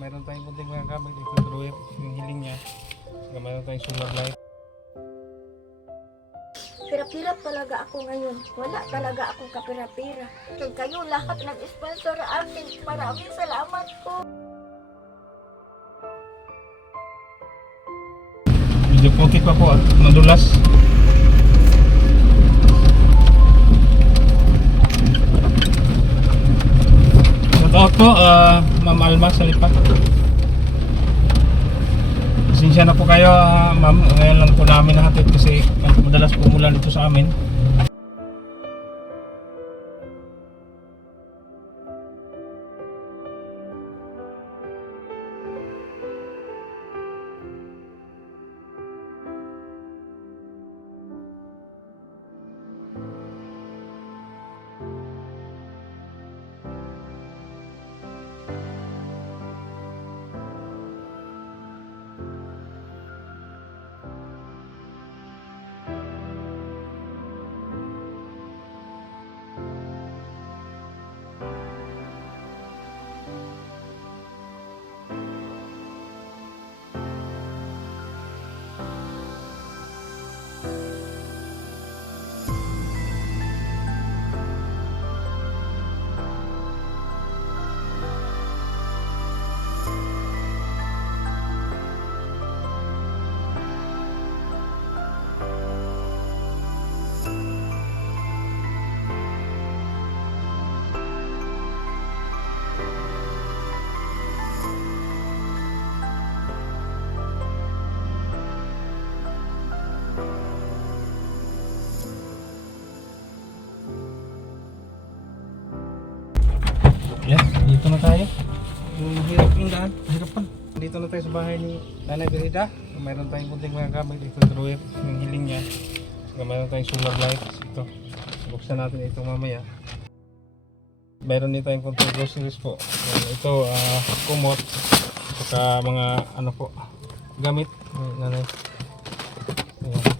mayroon tayong kunting mga gamit dito drawer yung hiling niya. Saka mayroon tayong solar light. Hirap-hirap talaga ako ngayon. Wala talaga akong kapira-pira. Kaya kayo lahat nag-sponsor amin. Maraming salamat po. Medyo puti pa po at madulas. Shout out po, ah, Ma'am Alma sa lipat. Pasensya na po kayo, ah, ma'am. Ngayon lang po namin nahatid kasi madalas po umulan dito sa amin. Dito na tayo sa bahay ni Nanay Berida. Mayroon tayong kunting mga gamit dito drawer yung hiling niya. Saka mayroon tayong solar lights. Ito, buksan natin ito mamaya. Mayroon din tayong kunting groceries po. Yan, Ito, ah, kumot. Saka mga ano po, gamit Nanay. Ayan.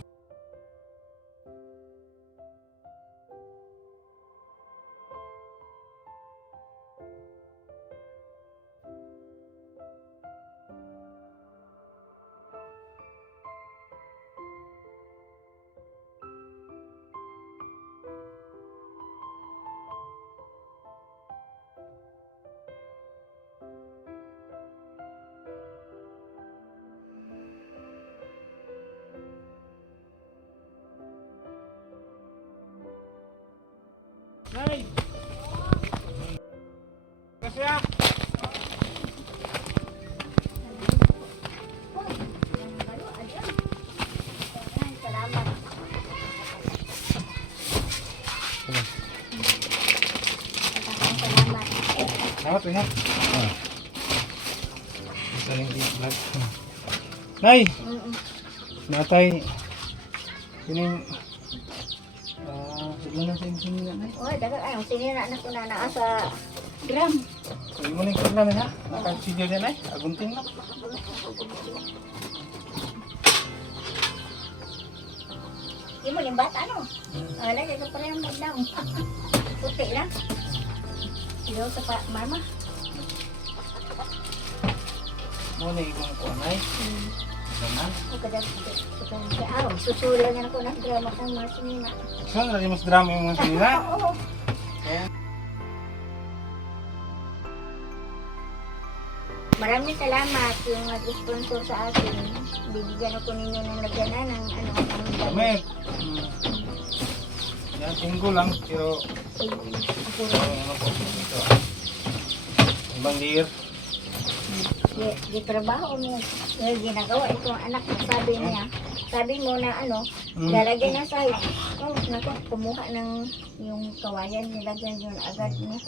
Dapat rin ha? Ah. Isa lang yung vlog. Nay! Natay! Yun yung... Na sa inyo sinila, Nay. Oy, dagat ay, sinira na ko na sa gram. Yun mo na yung kailan, ha? Nakasidyo din, Nay. Agunting na. Di mo yung bata, no? Ah, lagi ka pa rin magdam. Puti lang. Ilo sa pa, mama. Mo na yung ko, Nay. Hmm. Sa araw, susulan na ako ng drama kang masinina. So, nalagi mas drama yung mga sinila. Oo. Maraming salamat yung nag-sponsor sa akin. Bibigyan ako ninyo ng lagyanan ng ano, ang damit. Hmm. Yan, tinggo lang. Pero, Ako ano, ano po, ito. Ibang gear. Di, di trabaho mo. Yung ginagawa itong anak ko, sabi niya, sabi mo na ano, Hmm. lalagyan na sa, oh, naku, kumuha ng yung kawayan, nilagyan yun agad niya.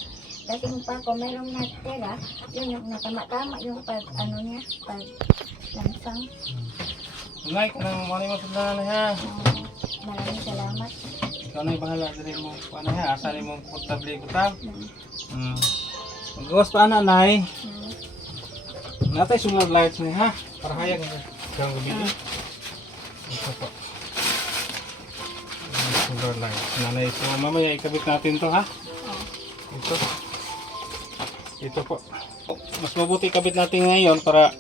Kasi pa ko, merong natira, yun yung natama-tama yung pag, ano niya, pag lansang. Nay, kanang mga mo sa na ha. Maraming salamat. Ikaw na yung bahala dali mo. Ano ha, asa mo portable butang. Hmm. Hmm. Magawas pa na, Nay. Hmm. Natay solar lights ni ha. Para hayag mo. Kang gabi. Ito po. Solar lights. Nanay, so mamaya ikabit natin to ha. Oh. Ito. Ito po. Mas mabuti kabit natin ngayon para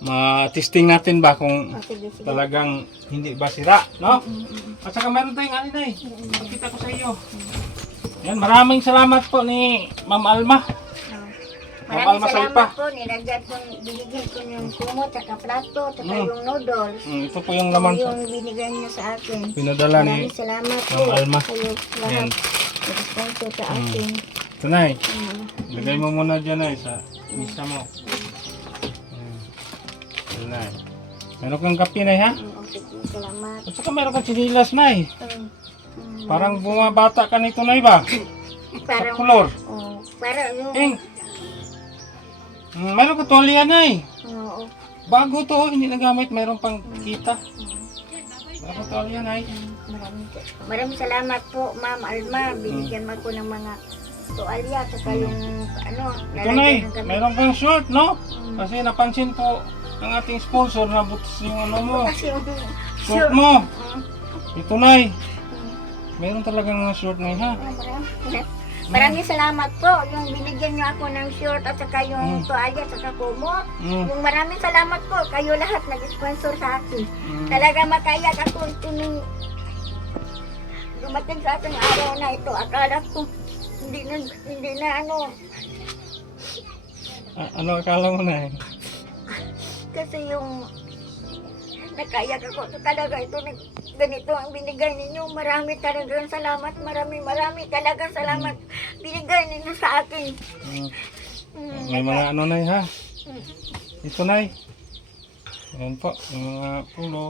ma-testing natin ba kung sige. talagang hindi ba sira, no? Mm, mm, mm. At saka meron tayong alin ay. Pagkita ko sa iyo. Yan, maraming salamat po ni Ma'am Alma. Maraming Salpa. salamat po. Nilagyan ko, binigyan ko yung kumot, saka plato, saka Mm. yung noodles. Mm, ito po yung laman sa Yung binigay niya sa akin. pinadala ni Maraming salamat po. Ma'am Alma. Kayo Yan. lahat. Nag-sponsor sa akin. Tunay. Mm. Lagay mo muna dyan ay sa misa mo. Yan. Tunay. Meron kang kape na ha? Mm, okay, Salamat. At saka meron kang sinilas na eh. Mm. Mm. Parang bumabata ka nito na ba? Sa Parang, kulor. oh, parang yung, Eh. Mm, meron ka tuwalya na eh. oo. Bago to, hindi nagamit, meron pang kita. Meron tuwalya na eh. Maraming, maraming salamat po, Ma'am Alma. Binigyan mo ko ng mga tuwalya, saka yung, ano, Ito na eh, ng gamit. meron kang short, no? Mm. Kasi napansin ko ng ating sponsor na butas yung ano mo, Kasi yung, short mo. Mm, Ito na eh. mm. Meron talagang short na yun, ha? Oh, maraming, maraming salamat po. Yung binigyan niyo ako ng short at saka yung Mm. tuwalya at saka kumot. Mm. Yung maraming salamat po. Kayo lahat nag-sponsor sa akin. Mm. Talaga makayak ako tuning dumating sa ating araw na ito. Akala ko hindi na, hindi na ano, A- ano akala mo na eh? kasi yung nakayak ako. So, talaga ito, ganito ang binigay ninyo. Marami talagang salamat. Marami, marami talagang salamat. Binigay ninyo sa akin. Mm. Mm, May mga ano na ha? mm. Ito na. Ayan po, yung mga pulo.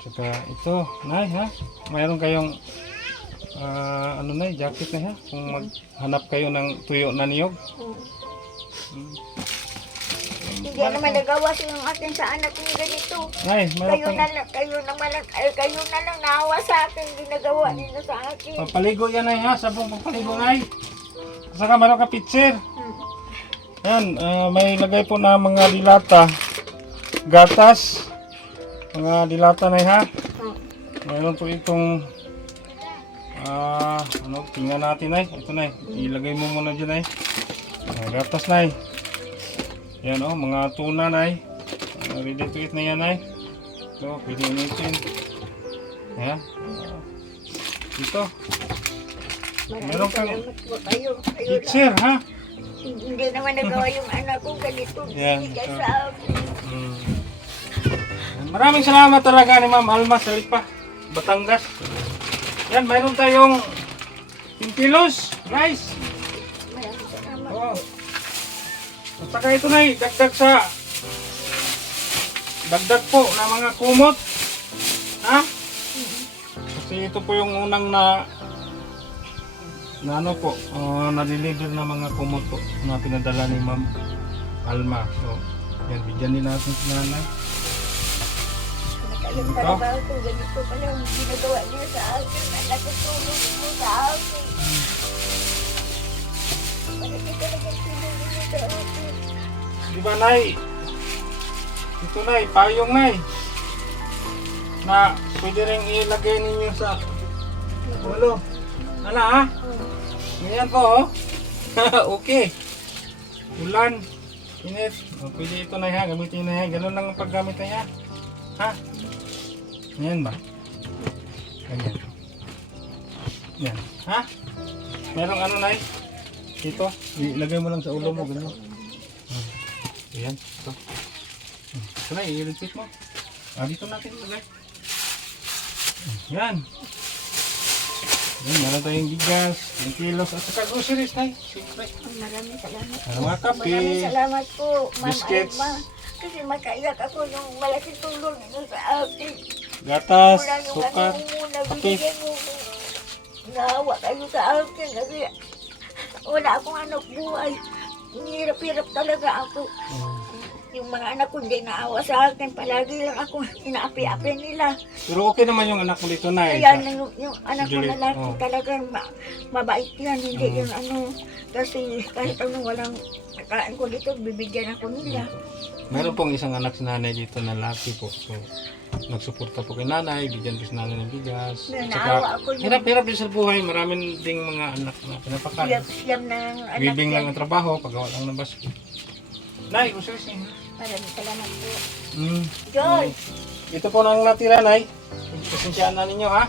Tsaka ito, nay ha? Mayroon kayong ah, ano na jacket na ha? Kung maghanap kayo ng tuyo na niyog. Mm. Mm. Hindi naman nagawa sa yung akin sa anak ni ganito. Mayroon Kayo na lang, kayo naman lang, ay, kayo na lang naawa sa akin, ginagawa ninyo sa akin. papaligo yan ay ha? Sabong papaligo nay. Saka mayroon ka pitcher. Yan, ah, may lagay po na mga dilata. Gatas. Mga dilata na ha? Mayroon po itong ah ano, tingnan natin ay. Ito na Ilagay mo muna dyan ay. Gatas na Yan oh, mga tuna na Ah, ready to eat na yan ay. Ito, pwede initin. Yan. Ah, ito, Meron kang pitcher ha? Hindi naman nagawa yung anak ko ganito. Yan. Binigay sa akin. Mm. Maraming salamat talaga ni Ma'am Alma sa Lipa, Batangas. Yan, mayroon tayong 10 kilos rice. Maraming salamat. Oh. At saka ito na dagdag sa dagdag po na mga kumot. Ha? Kasi ito po yung unang na na ano po, uh, na-deliver na mga kumot po na pinadala ni Ma'am Alma. So, yan, bigyan din natin si nanay. Yung Ito? trabaho ko, ganito pala yung ginagawa niya sa akin. At natutulong mo sa akin. Di ba, Nay? Ito, Nay, payong, Nay. Na pwede rin ilagay ninyo sa ulo. Ala, ha? Ngayon po, oh. okay. Ulan. Init. O, pwede ito, Nay, ha? Gamitin na, ha? Ganun lang ang paggamit na, ha? Ha? Ba? Ganyan. Yan. Ha? Merong ano, Nay? Ito. Ilagay mo lang sa ulo mo, ganyan. Ayan, ito. Ito na, i-repeat mo. Ah, dito natin ilagay. Yan. Yan, meron tayong bigas, ng kilos, at saka groceries tayo. Siyempre. Maraming salamat. Ano mga kape, Maraming salamat po, Ma'am biscuits. Alma. Kasi makaiyak ako yung malaking tulong niyo sa akin. gatas, yung na kape. Naawa kayo sa akin kasi wala akong anak buhay. Hirap-hirap talaga ako. Yung mga anak ko hindi naawa sa akin. Palagi lang ako inaapi-api nila. Pero okay naman yung anak mo dito na eh. Kaya yung, yung anak ko Juliet, lalaki oh. talagang ma- mabait yan. Hindi Mm. yung ano. Kasi kahit ano walang kain ko dito, bibigyan ako nila. Meron pong isang anak si nanay dito na laki po. So, nagsuporta po kay nanay, bigyan po si nanay ng bigas. Naawa ako yun. hirap-hirap din sa buhay, maraming ding mga anak na pinapakain. Siyam-siyam ng anak Bibing lang yan. ang trabaho, pagawa lang ng basko. Nay, gusto siya. Maraming salamat po. Mm. Joy! Ito po nang natira, Nay. Pasensyaan na ninyo, ha?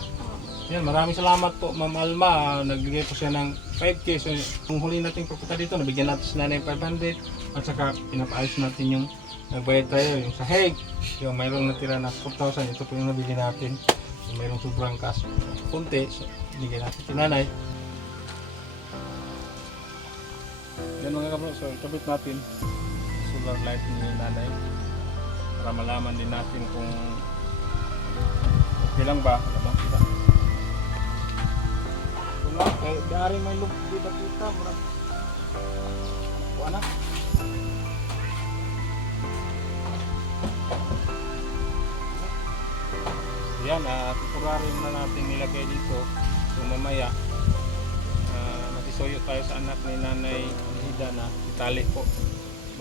Yan, maraming salamat po, Ma'am Alma. Nagbigay po siya ng 5K. So, kung huli natin pupunta dito, nabigyan natin si Nanay 500. At saka, pinapaayos natin yung nagbayad tayo, yung sahig. Yung mayroong natira na 4,000, ito po yung nabili natin. So, mayroong sobrang cash. Kunti, so, bigyan natin si Nanay. Yan mga kabro, so kabit natin solar light ni Nanay para malaman din natin kung okay lang ba. Ano ba? Diba? Wala, kaya dari may look dito kita. Murag. Kuha na. Yan, uh, temporary na natin nilagay dito. So mamaya, uh, nakisuyo tayo sa anak ni Nanay Hida na itali po.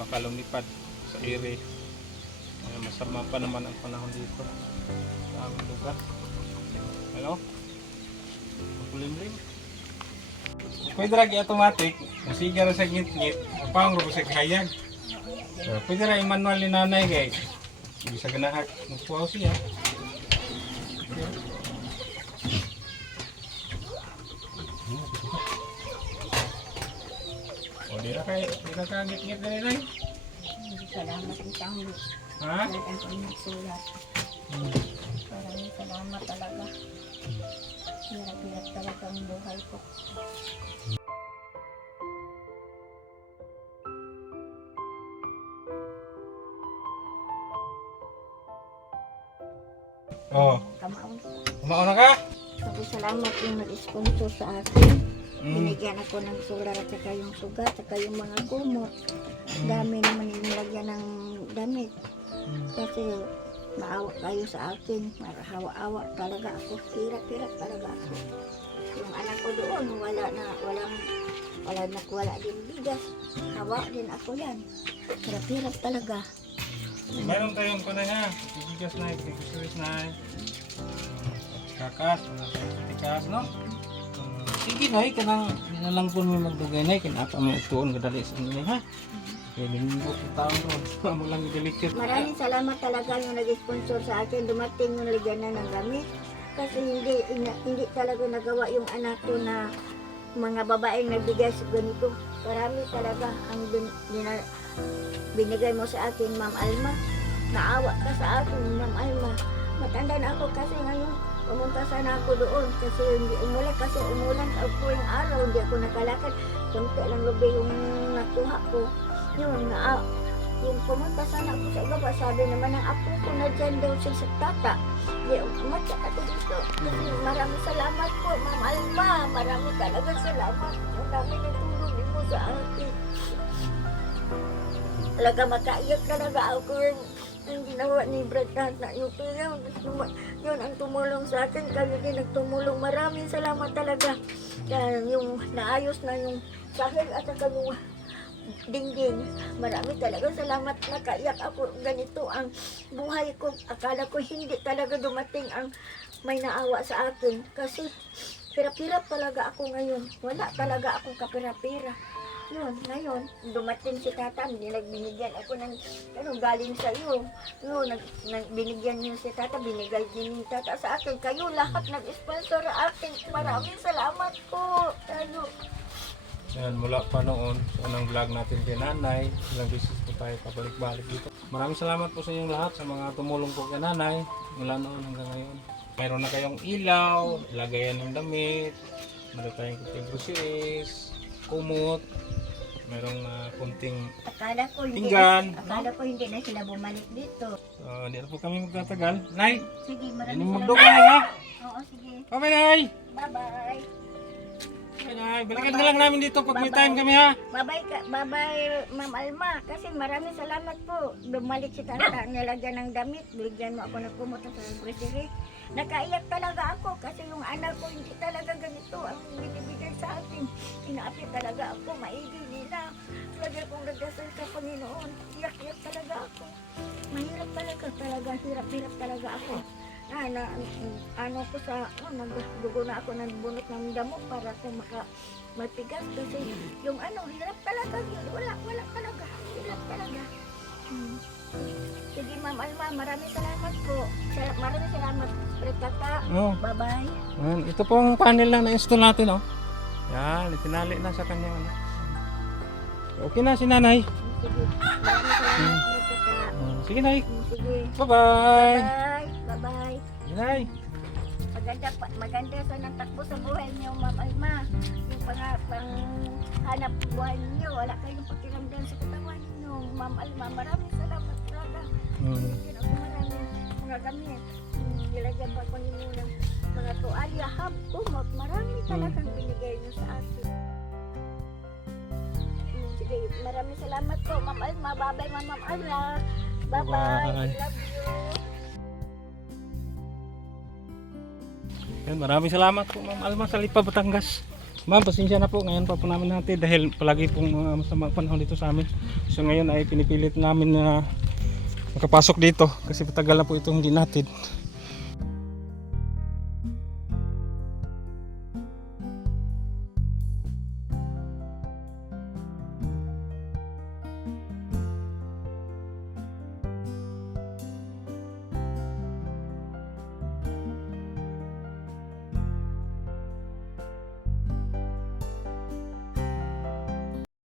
Baka lumipad sa ere. Uh, masama pa naman ang panahon dito. Sa aming lugar. Hello? Makulimlim. Pwede lagi automatic. Masiga na sa ngit-ngit. Pang rupo sa kahayag. So, pwede ra i-manual ni nanay kay. Bisa ganahak. Magpuaw siya. O, di na kay, di na ka ngit-ngit na nilay. Salamat ang tango. Ha? Ang kanyang nagsulat. Maraming salamat talaga. Hirap-hirap talaga ang buhay ko. Oh, Kamaon. kumauna ka? Sabi salamat yung nag-sponsor sa akin. Mm. Binigyan ako ng solar at saka yung sugat, at saka yung mga kumot. Dami naman nilagyan ng damit. Kasi maawa kayo sa akin. Marahawa-awa talaga ako. Hirap-hirap talaga ako. Yung anak ko doon, wala na, walang, wala na, wala din bigas. Hawa din ako yan. Hirap-hirap talaga. Mayroon tayong kuna nga. Bibigas na, bibigas na. Kakas, tikas, no? Sige na, ka nang lang po may magdugay na, kinapa mo ituon kadali sa inyo, ha? Kaya linggo sa taon ron, mo lang delicate. Maraming salamat talaga yung nag-sponsor sa akin. Dumating yung ligyan na ng gamit. Kasi hindi hindi talaga nagawa yung anak ko na mga babaeng nagbigay sa ganito. Marami talaga ang bin, bina- binigay mo sa akin, Ma'am Alma. Naawa ka sa akin, Ma'am Alma. Matanda na ako kasi ngayon pumunta sana ako doon kasi hindi umulan kasi umulan ako yung araw hindi ako nakalakad kunti lang gabi yung nakuha ko yun na yung pumunta sana ako sa baba, sabi naman ng apo ko na dyan daw siya sa tata. Di, umatya ka to dito. Kasi maraming salamat po, Ma'am Alma. Maraming talaga salamat. Dami na tulong mo sa akin. Talaga makaiyak talaga ako ang ginawa ni Brad na yung yun, yun ang tumulong sa akin. Kayo din nagtumulong. Maraming salamat talaga. Kaya yung naayos na yung sahig at saka yung dingding. Marami talaga salamat na kaiyak ako. Ganito ang buhay ko. Akala ko hindi talaga dumating ang may naawa sa akin. Kasi hirap-hirap talaga ako ngayon. Wala talaga akong kapira-pira. Yun, ngayon, dumating si tata, binigbinigyan ako ng, ano, galing sa iyo. Yun, nag, nag, binigyan niyo si tata, binigay din ni tata sa akin. Kayo lahat nag-sponsor akin. Maraming salamat po. Ano, Yan, mula pa noon, sa unang vlog natin kay nanay, ilang beses po tayo pabalik-balik dito. Maraming salamat po sa inyong lahat, sa mga tumulong po kay nanay, mula noon hanggang ngayon. Mayroon na kayong ilaw, lagayan ng damit, meron tayong groceries, kumot, mayroong uh, kunting, Akala ko hindi Pinggan. akala ko hindi na sila bumalik dito. uh, hindi na po kami magtatagal. Nay, Sige, hindi maraming salamat. magdugay ha? Oo, sige. Bye-bye, Nay! Bye-bye. Bye, Nay! Balikan ka lang namin dito pag may time kami ha? Bye-bye, ka- bye-bye, Ma'am Alma. Kasi maraming salamat po. Bumalik si Tata, nilagyan ng damit. Bigyan mo ako ng kumot sa grocery. Nakaiyak talaga ako kasi yung anak ko hindi talaga ganito ang binibigay sa akin. Inaapit talaga ako, maigi nila. Talaga akong nagdasal sa Panginoon. Iyak-iyak talaga ako. Mahirap talaga talaga. Hirap-hirap talaga ako. Na, na, ano ko sa, oh, nagdugo na ako ng bunot ng damo para ko maka matigas kasi yung ano, hirap talaga yun. Wala, wala talaga. Hirap talaga. Hmm. Sige ma'am Alma, maraming salamat po. Sal- Maraming salamat. Rekata. Oh, Bye-bye. Ito po ang panel na na-install natin, oh. Yan, itinali na sa kanyang ano. Okay na si nanay. Sige. Maraming salamat. Sige, nay. Sige. Bye-bye. Bye. Bye-bye. Nay. Maganda, pa, maganda sa natakbo sa buhay niyo, Ma'am Alma. Yung pang, pang hanap buhay niyo, wala kayong pakiramdam sa katawan niyo. Ma'am Alma, maraming salamat talaga. Ako maraming mga gamit. Nilagyan pa ko ninyo ng mga tuwalya, habumot. Marami talagang binigay niyo sa akin. Maraming salamat po, Ma'am Alma. Bye-bye, Ma'am Alma. Bye-bye. Bye. I love you. Yan, maraming salamat po Ma'am Alma sa Lipa, Batangas. Ma'am, pasensya na po. Ngayon pa po namin natin dahil palagi pong uh, masama panahon dito sa amin. So ngayon ay pinipilit namin na makapasok dito kasi patagal na po itong hindi natin.